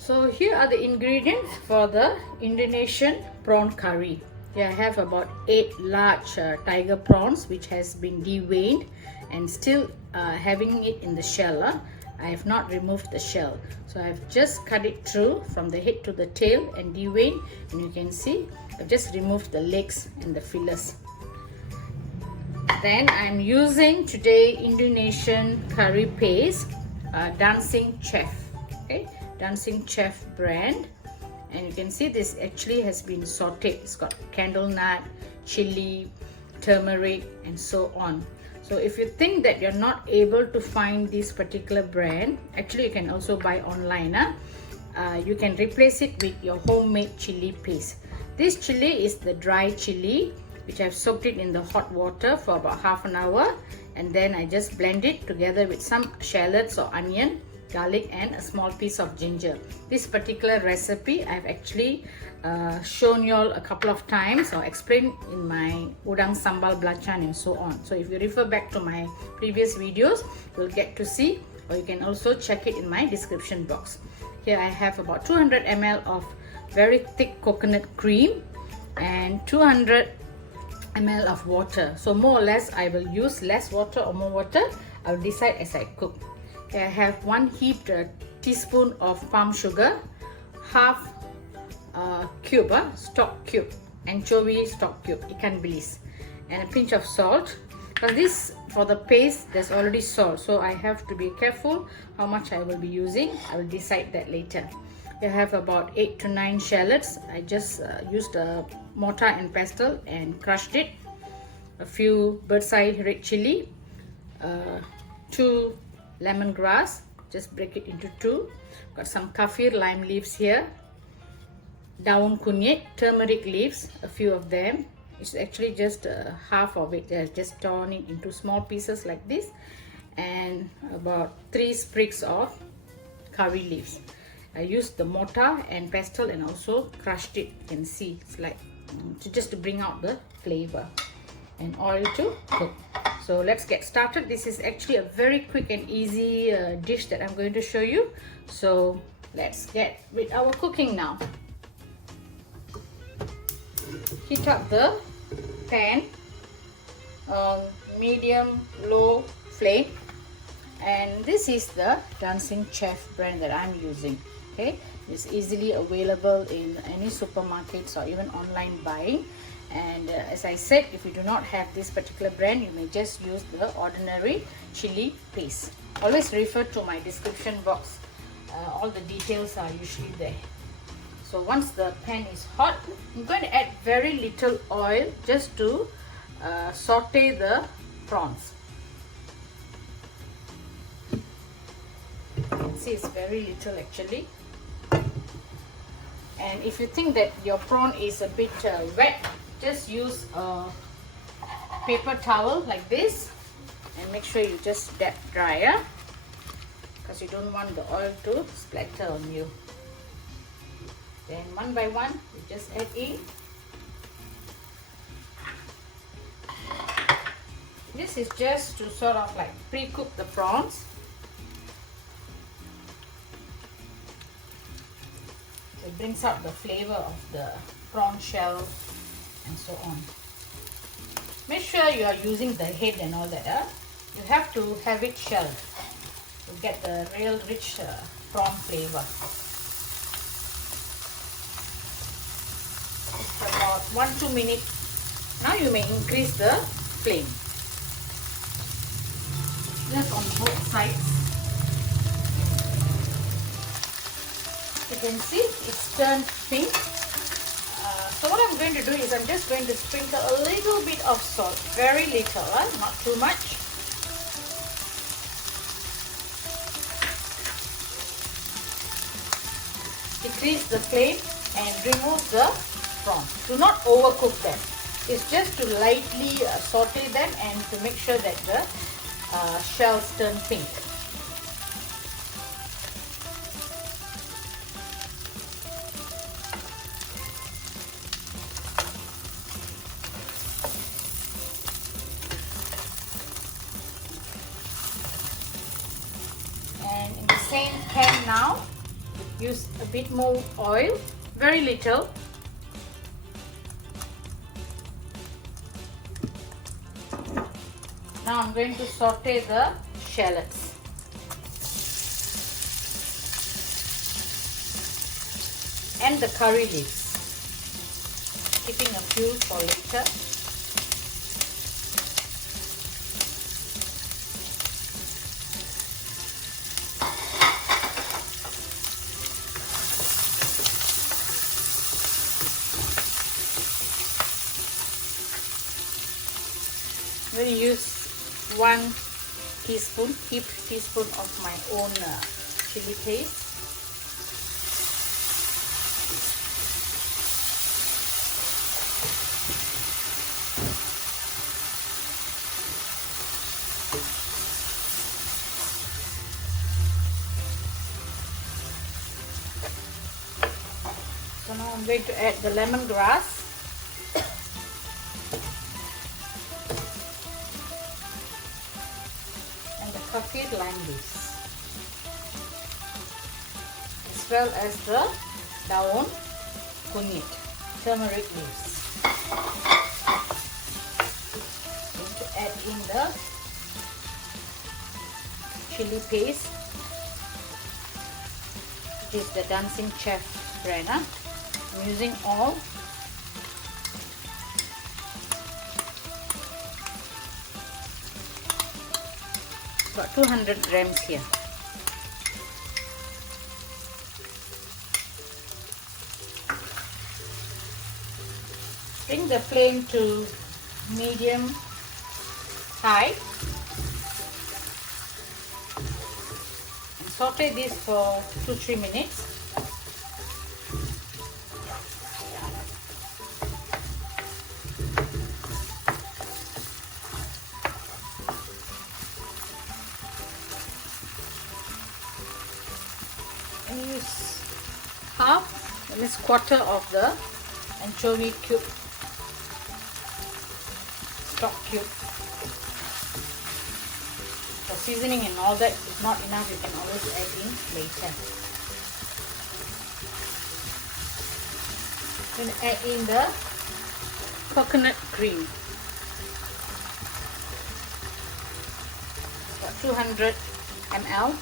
So here are the ingredients for the Indonesian prawn curry. Here I have about 8 large tiger prawns which has been deveined and still having it in the shell. I have not removed the shell. So I have just cut it through from the head to the tail and deveined, and you can see I've just removed the legs and the fillers. Then I'm using today Indonesian curry paste, Dancing Chef. Okay, Dancing Chef brand, and you can see this actually has been sauteed. It's got candle nut, chilli, turmeric, and so on. So if you think that you're not able to find this particular brand, actually you can also buy online. You can replace it with your homemade chili paste. This chili is the dry chili which I've soaked it in the hot water for about half an hour, and then I just blend it together with some shallots or onion, garlic, and a small piece of ginger. This particular recipe I've actually shown you all a couple of times or explained in my udang sambal belacan and so on. So if you refer back to my previous videos, you'll get to see, or you can also check it in my description box. Here I have about 200 ml of very thick coconut cream and 200 ml of water. So more or less I will use less water or more water. I will decide as I cook. Okay, I have 1 heaped teaspoon of palm sugar, half cube, stock cube, anchovy stock cube, ikan bilis, and a pinch of salt. Because this, for the paste, there's already salt, so I have to be careful how much I will be using. I will decide that later. I have about 8 to 9 shallots. I just used a mortar and pestle and crushed it. A few bird's eye red chili, 2 lemongrass, just break it into 2. Got some kaffir lime leaves here, daun kunyit, turmeric leaves, a few of them. It's actually just half of it. Just torn it into small pieces like this, and about 3 sprigs of curry leaves. I used the mortar and pestle and also crushed it. You can see it's like just to bring out the flavor, and oil to cook. So let's get started. This is actually a very quick and easy dish that I'm going to show you. So let's get with our cooking now. Heat up the pan on medium low flame, and this is the Dancing Chef brand that I'm using. Okay, it's easily available in any supermarkets or even online buying. And as I said, if you do not have this particular brand, you may just use the ordinary chili paste. Always refer to my description box. All the details are usually there. So once the pan is hot, I'm going to add very little oil just to saute the prawns. You can see it's very little actually. And if you think that your prawn is a bit wet, just use a paper towel like this and make sure you just dab dry, because you don't want the oil to splatter on you. Then one by one, you just add in. This is just to sort of like pre-cook the prawns. It brings out the flavor of the prawn shell and so on. Make sure you are using the head and all that. You have to have it shelled to get the real rich prawn flavor. It's about 1-2 minutes. Now you may increase the flame. Just on both sides. You can see it's turned pink. So what I'm going to do is I'm just going to sprinkle a little bit of salt, very little, not too much. Decrease the flame and remove the prawns. Do not overcook them. It's just to lightly saute them and to make sure that the shells turn pink. And in the same pan now, use a bit more oil, very little. Now I'm going to saute the shallots. And the curry leaves, keeping a few for later. I'm going to use 1 teaspoon, heaped teaspoon of my own chili paste. So now I'm going to add the lemongrass. And the kaffir lime leaves. As well as the daun, kunyit, turmeric leaves. I'm going to add in the chili paste. This is the Dancing Chef brand. I'm using all. About 200 grams here. Bring the flame to medium high and saute this for 2-3 minutes. And use half, that means quarter of the anchovy cube, stock cube. For seasoning and all that, if not enough, you can always add in later. Then add in the coconut cream. About 200 ml.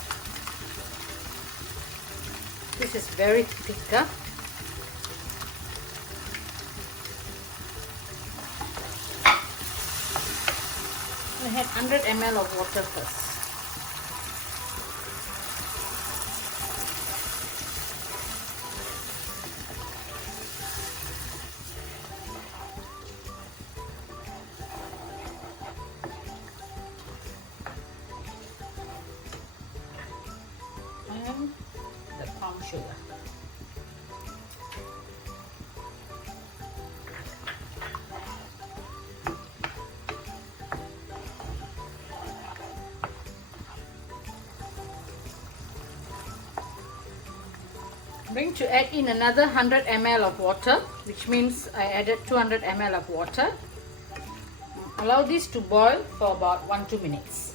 This is very thicker. I add 100 ml of water first. And the palm sugar. I'm going to add in another 100 ml of water, which means I added 200 ml of water. Allow this to boil for about 1-2 minutes.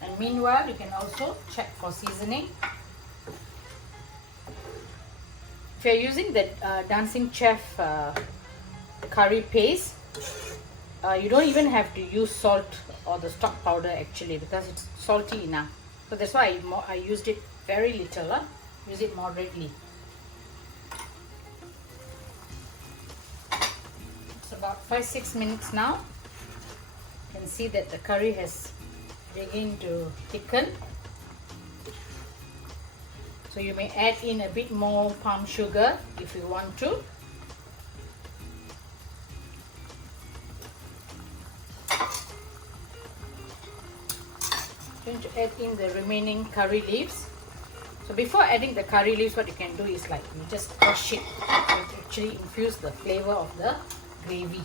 And meanwhile, you can also check for seasoning. If you're using the Dancing Chef curry paste, you don't even have to use salt or the stock powder actually, because it's salty enough. So that's why I used it very little. Use it moderately. It's about 5-6 minutes now. You can see that the curry has begun to thicken. So you may add in a bit more palm sugar if you want to. I'm going to add in the remaining curry leaves. So before adding the curry leaves, what you can do is like you just crush it to actually infuse the flavor of the gravy.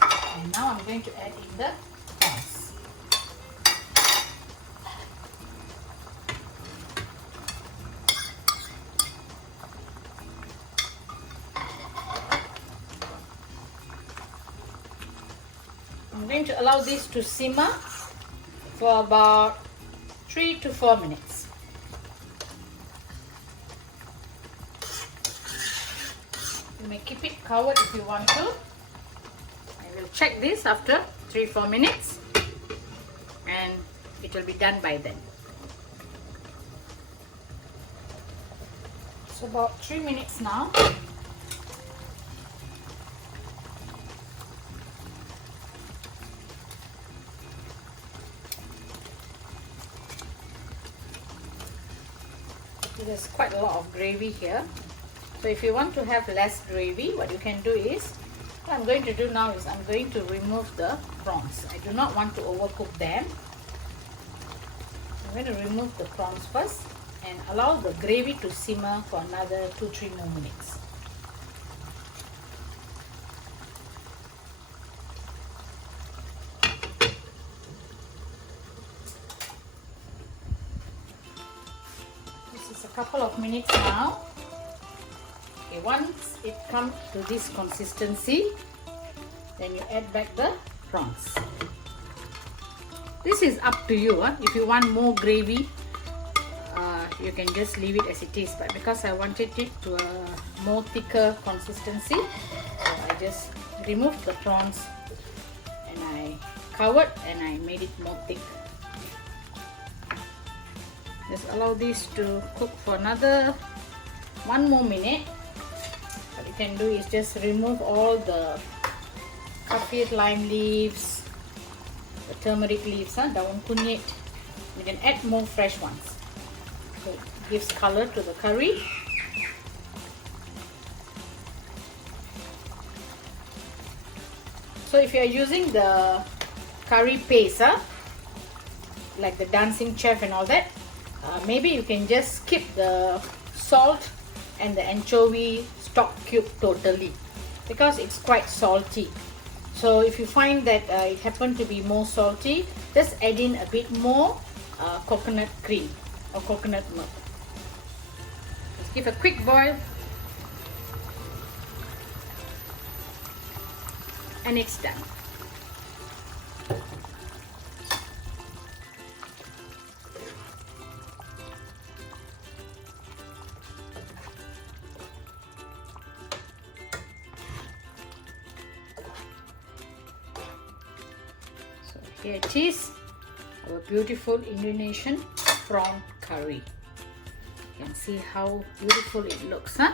And now I'm going to add in the prawns. I'm going to allow this to simmer for about 3 to 4 minutes. You may keep it covered if you want to. I will check this after 3-4 minutes and it will be done by then. So about 3 minutes now. There's quite a lot of gravy here. So if you want to have less gravy, what you can do is, what I'm going to do now is I'm going to remove the prawns. I do not want to overcook them. I'm going to remove the prawns first and allow the gravy to simmer for another 2-3 more minutes. This is a couple of minutes now. Okay, once it comes to this consistency, then you add back the prawns. This is up to you. If you want more gravy, you can just leave it as it is. But because I wanted it to a more thicker consistency, so I just removed the prawns and I covered and I made it more thick. Just allow this to cook for another 1 more minute. What you can do is just remove all the kaffir lime leaves, the turmeric leaves, daun kunyit. You can add more fresh ones. So it gives color to the curry. So if you are using the curry paste, like the dancing chef and all that, maybe you can just skip the salt and the anchovy stock cube totally, because it's quite salty. So if you find that it happens to be more salty, just add in a bit more coconut cream or coconut milk. Just give a quick boil and it's done. Here it is, our beautiful Indonesian prawn curry. You can see how beautiful it looks, huh?